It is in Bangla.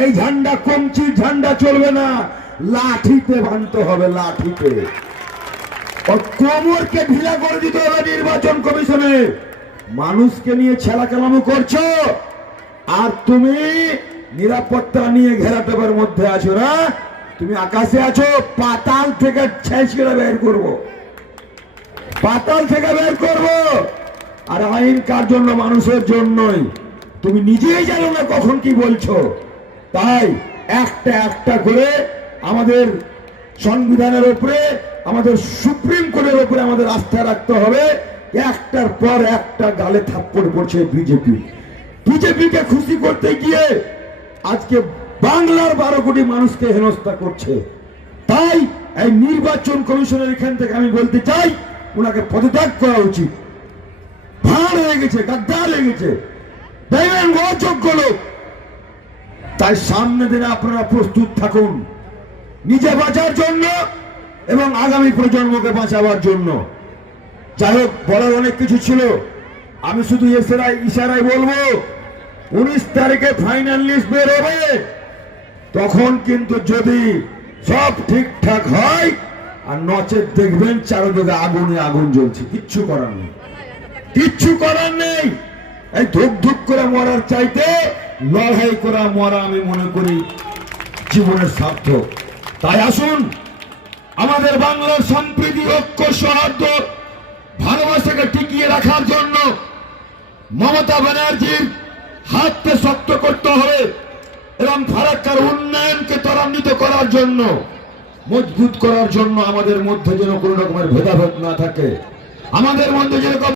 এই ঝান্ডা কমচির ঝান্ডা চলবে না, লাঠিতে বাঁধতে হবে, লাঠিতে। কোমরকে ঢিলা করে দিতে হবে নির্বাচন কমিশনে। মানুষকে নিয়ে ছেলাকেলামো করছো, আর তুমি নিরাপত্তা নিয়ে ঘেরাটোপের মধ্যে আছো না। তুমি আকাশে আছো, পাতাল থেকে ছেঁচড়ে বের করবো, পাতাল থেকে বের করবো। আর আইন কার জন্য? মানুষের জন্যই। তুমি নিজেই জানো না কখন কি বলছো। তাই একটা একটা করে আমাদের সংবিধানের উপরে, আমাদের সুপ্রিম কোর্টের উপরে আমাদের আস্থা রাখতে হবে। একটার পর একটা গালে থাপ্পড় পড়ছে বিজেপি। বিজেপিকে খুশি করতে গিয়ে আজকে বাংলার 12 কোটি মানুষকে হেনস্থা করছে। তাই এই নির্বাচন কমিশনের এখান থেকে আমি বলতে চাই, ওনাকে পদত্যাগ করা উচিত। ভাঁড় হয়ে গেছে, গাদ্দার হয়ে গেছে, দেখবেন অযোগ্য লোক। তাই সামনে দিনে আপনারা প্রস্তুত থাকুন, নিজে বাঁচার জন্য এবং আগামী প্রজন্মকে বাঁচাবার জন্য। যাই হোক, বলার অনেক কিছু ছিল, আমি শুধু ইশারায় বলবো, 19 তারিখে ফাইনাল লিস্ট বের হবে। তখন কিন্তু যদি সব ঠিকঠাক হয়, আর নচেত দেখবেন চারদিকে আগুনে আগুন জ্বলছে। কিচ্ছু করার নেই, কিচ্ছু করার নেই। এই ধুক ধুক করে মরার চাইতে লড়াই করা মরা আমি মনে করি জীবনের সার্থক। তাই আসুন, আমাদের বাংলার সম্প্রীতি, ঐক্য, সৌহার্দ্য, ভালোবাসাকে টিকিয়ে রাখার জন্য মমতা ব্যানার্জির হাতকে শক্ত করতে হবে এবং ফারাক্কার উন্নয়নকে ত্বরান্বিত করার জন্য, মজবুত করার জন্য আমাদের মধ্যে যেন কোনো রকমের ভেদাভেদ না থাকে, আমাদের মধ্যে যেরকম